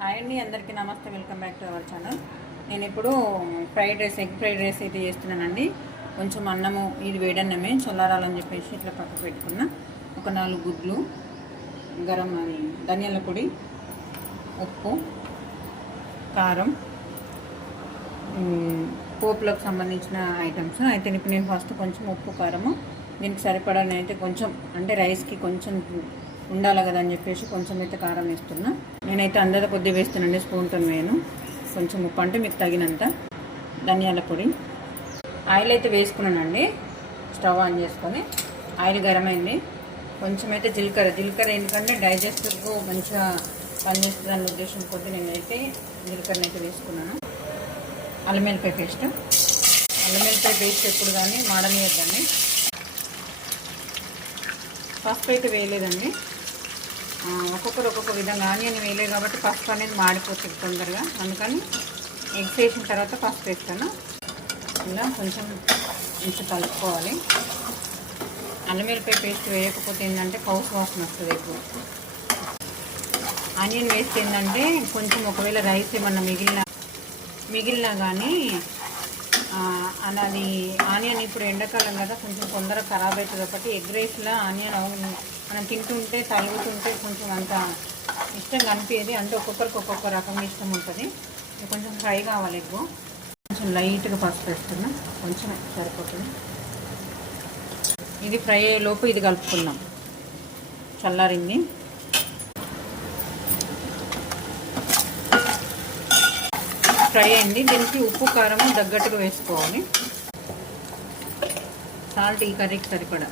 Hi అండి, అందరికీ నమస్తే. Welcome back to our channel. నేను ఇప్పుడు ఎగ్ ఫ్రైడ్ రైస్ అయితే చేస్తున్నానండి. కొంచెం అన్నము, ఇది వేడన్నమే చల్లారాలని చెప్పేసి ఇట్లా పక్కకు పెట్టుకున్న. ఒక 4 గుడ్లు, ధనియాల పొడి, ఉప్పు, కారం, పోపులకు సంబంధించిన ఐటమ్స్ అయితే ఇప్పుడు నేను ఫస్ట్ కొంచెం ఉప్పు కారము దీనికి సరిపడాని అయితే కొంచెం, అంటే రైస్కి కొంచెం ఉండాలి కదా అని చెప్పేసి కొంచెం అయితే కారం వేస్తున్నా. నేనైతే అందరి కొద్దిగా వేస్తానండి, స్పూన్తో వేయను. కొంచెం ఉప్పు అంటే మీకు తగినంత. ధనియాల పొడి, ఆయిల్ అయితే వేసుకున్నానండి. స్టవ్ ఆన్ చేసుకొని ఆయిల్ గరం అయింది. కొంచెం అయితే జీలకర్ర ఎందుకంటే డైజెస్టివ్కు మంచిగా పనిచేస్తుంది అనే ఉద్దేశం కొద్ది నేనైతే జీలకర్రని అయితే వేసుకున్నాను. అల్లం వెల్లిపాయ పేస్ట్ ఎప్పుడు కానీ మాడనియద్దండి. పసుపు అయితే వేయలేదండి. ఒక్కొక్కరు ఒక్కొక్క విధంగా, ఆనియన్ వేయలేదు కాబట్టి పసుపు అనేది మాడిపోతుంది తొందరగా, అందుకని ఎగ్స్ వేసిన తర్వాత పసుపు వేస్తాను. ఇలా కొంచెం కలుపుకోవాలి. అల్లం వెల్లిపాయ పేస్ట్ వేయకపోతే ఏంటంటే కౌసు వాసన వస్తుంది ఎక్కువ. ఆనియన్ వేస్తే ఏంటంటే కొంచెం ఒకవేళ రైస్ ఏమన్నా మిగిలినా కానీ అది ఆనియన్ ఇప్పుడు ఎండాకాలం కదా కొంచెం తొందరగా ఖరాబ్ అవుతుంది. ఒకటి ఎగ్ రైస్లో ఆనియన్ మనం తింటుంటే తలుగుతుంటే కొంచెం అంత ఇష్టంగా అనిపించేది. అంటే ఒక్కొక్కరికి ఒక్కొక్క రకంగా ఇష్టం ఉంటుంది. కొంచెం ఫ్రై కావాలి ఎగ్గు. కొంచెం లైట్గా పసుపు వేస్తున్నాం, కొంచెం సరిపోతుంది. ఇది ఫ్రై అయ్యేలోపు ఇది కలుపుకుందాం. చల్లారింది. ఫ్రై అయింది. దీనికి ఉప్పు కారం తగ్గట్టుగా వేసుకోవాలి. సాల్ట్ ఈ కర్రీకి సరిపడా.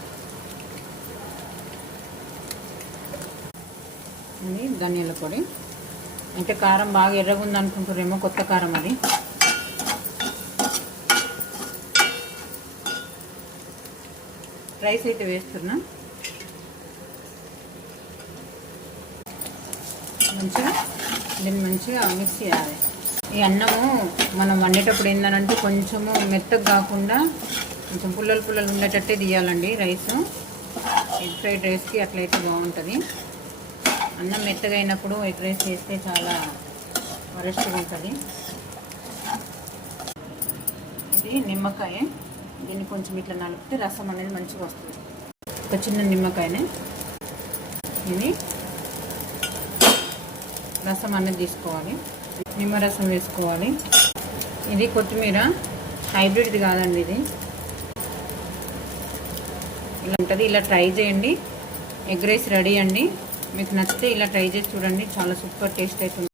ఇది ధనియాల పొడి. అంటే కారం బాగా ఎర్రగా ఉంది అనుకుంటారేమో, కొత్త కారం అది. రైస్ అయితే వేస్తున్నా. దీన్ని మంచిగా మిక్స్ చేయాలి. ఈ అన్నము మనం వండేటప్పుడు ఏంటంటే కొంచెము మెత్తగా కాకుండా కొంచెం పుల్లలు ఉండేటట్టే తీయాలండి రైస్. ఎగ్ ఫ్రైడ్ రైస్కి అట్లయితే బాగుంటుంది. అన్నం మెత్తగా అయినప్పుడు ఎగ్ రైస్ చేస్తే చాలా వరస్ట్గా ఉంటుంది. ఇది నిమ్మకాయ. దీన్ని కొంచెం ఇట్లా నలిపితే రసం అనేది మంచిగా వస్తుంది. ఒక చిన్న నిమ్మకాయనే ఇది రసం అనేది తీసుకోవాలి. నిమ్మరసం వేసుకోవాలి. ఇది కొత్తిమీర, హైబ్రిడ్ది కాదండి, ఇది ఇలా ఉంటుంది. ఇలా ట్రై చేయండి. ఎగ్ రైస్ రెడీ అండి. మీకు నచ్చితే ఇలా ట్రై చేసి చూడండి, చాలా సూపర్ టేస్ట్ అవుతుంది.